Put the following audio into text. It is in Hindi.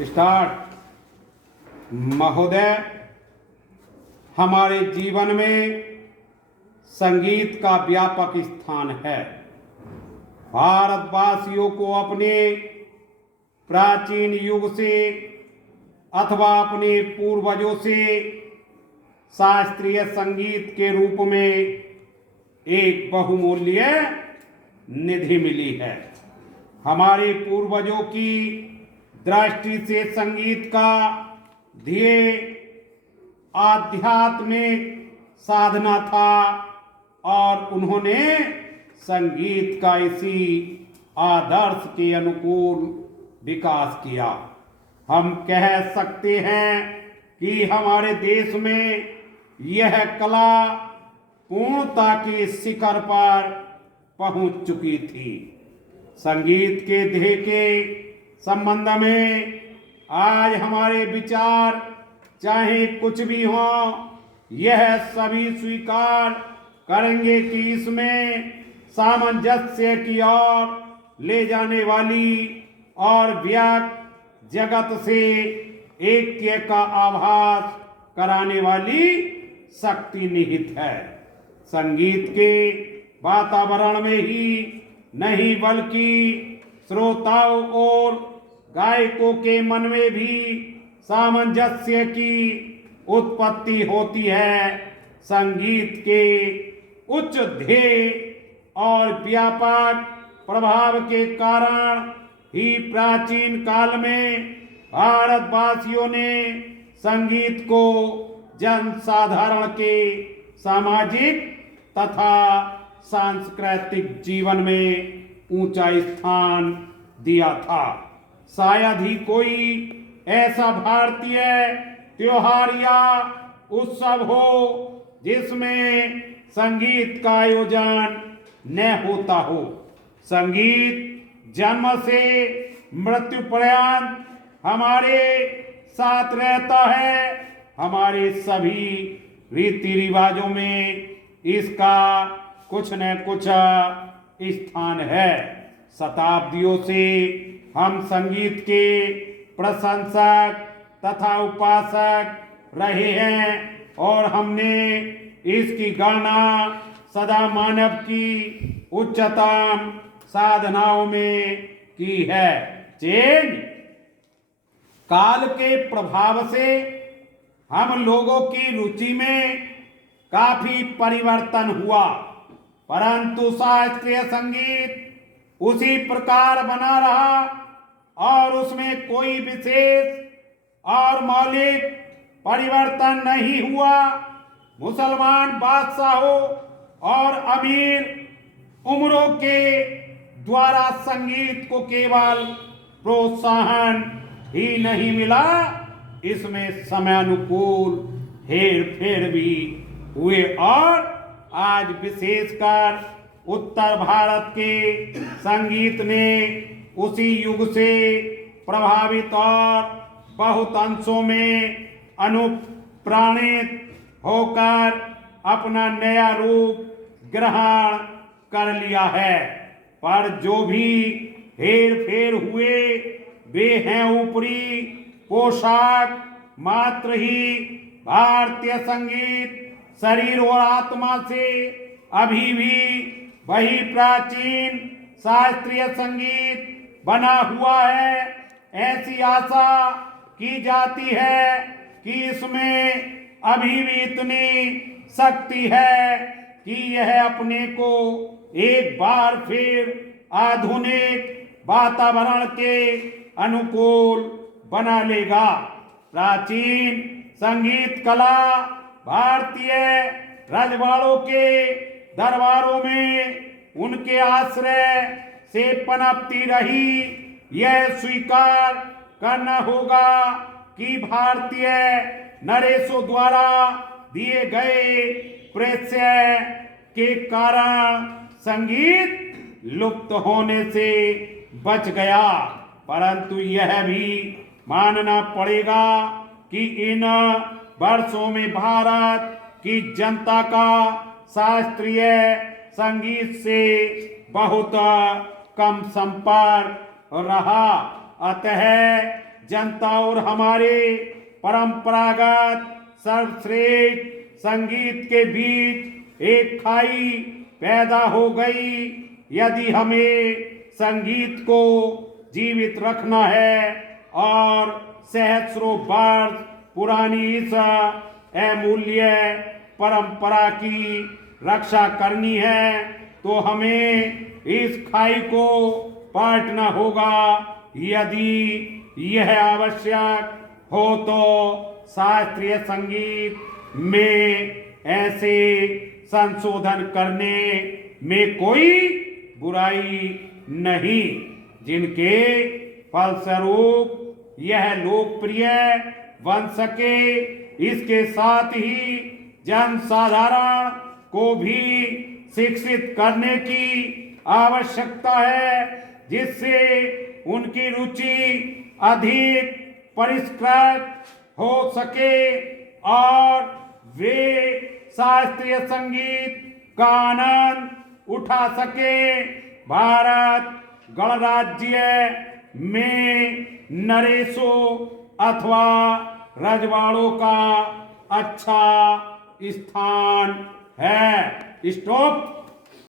स्टार्ट। महोदय, हमारे जीवन में संगीत का व्यापक स्थान है। भारतवासियों को अपने प्राचीन युग से अथवा अपने पूर्वजों से शास्त्रीय संगीत के रूप में एक बहुमूल्य निधि मिली है। हमारे पूर्वजों की दृष्टि से संगीत का ध्येय आध्यात्मिक साधना था और उन्होंने संगीत का इसी आदर्श के अनुकूल विकास किया। हम कह सकते हैं कि हमारे देश में यह कला पूर्णता के शिखर पर पहुंच चुकी थी। संगीत के ध्येय के संबंध में आज हमारे विचार चाहे कुछ भी हो, यह सभी स्वीकार करेंगे कि इसमें सामंजस्य की ओर ले जाने वाली और व्यक्त जगत से ऐक्य का आभास कराने वाली शक्ति निहित है। संगीत के वातावरण में ही नहीं बल्कि श्रोताओं और गायकों के मन में भी सामंजस्य की उत्पत्ति होती है। संगीत के उच्च ध्येय और व्यापक प्रभाव के कारण ही प्राचीन काल में भारतवासियों ने संगीत को जनसाधारण के सामाजिक तथा सांस्कृतिक जीवन में ऊंचा स्थान दिया था। शायद ही कोई ऐसा भारतीय त्योहार या उत्सव हो जिसमें संगीत का आयोजन न होता हो। संगीत जन्म से मृत्यु पर्यंत हमारे साथ रहता है। हमारे सभी रीति रिवाजों में इसका कुछ न कुछ स्थान है। शताब्दियों से हम संगीत के प्रशंसक तथा उपासक रहे हैं और हमने इसकी गणना सदा मानव की उच्चतम साधनाओं में की है। चेंज काल के प्रभाव से हम लोगों की रुचि में काफी परिवर्तन हुआ, परंतु शास्त्रीय संगीत उसी प्रकार बना रहा और उसमें कोई विशेष और मौलिक परिवर्तन नहीं हुआ। मुसलमान बादशाहों और अमीर उमरों के द्वारा संगीत को केवल प्रोत्साहन ही नहीं मिला, इसमें समयानुकूल हेर फेर भी हुए और आज विशेषकर उत्तर भारत के संगीत ने उसी युग से प्रभावित और बहुत अंशों में अनुप्राणित होकर अपना नया रूप ग्रहण कर लिया है। पर जो भी हेर फेर हुए वे हैं ऊपरी पोशाक मात्र ही। भारतीय संगीत शरीर और आत्मा से अभी भी वही प्राचीन शास्त्रीय संगीत बना हुआ है। ऐसी आशा की जाती है कि इसमें अभी भी इतनी शक्ति है कि यह अपने को एक बार फिर आधुनिक वातावरण के अनुकूल बना लेगा। प्राचीन संगीत कला भारतीय रजवाड़ों के दरबारों में उनके आश्रय से पनपती रही। यह स्वीकार करना होगा कि भारतीय नरेशों द्वारा दिए गए प्रत्यय के कारण संगीत लुप्त होने से बच गया, परंतु यह भी मानना पड़ेगा कि इन वर्षों में भारत की जनता का शास्त्रीय संगीत से बहुत कम संपर्क रहा। अतः जनता और हमारे परंपरागत सर्वश्रेष्ठ संगीत के बीच एक खाई पैदा हो गई। यदि हमें संगीत को जीवित रखना है और सहस्रों वर्ष पुरानी इस अमूल्य परंपरा की रक्षा करनी है तो हमें इस खाई को पाटना होगा। यदि यह आवश्यक हो तो शास्त्रीय संगीत में ऐसे संशोधन करने में कोई बुराई नहीं जिनके फलस्वरूप यह लोकप्रिय बन सके। इसके साथ ही जनसाधारण को भी शिक्षित करने की आवश्यकता है जिससे उनकी रुचि अधिक परिष्कृत हो सके और वे शास्त्रीय संगीत का आनंद उठा सके। भारत गणराज्य में नरेशों अथवा रजवाड़ों का अच्छा स्थान है। स्टॉप।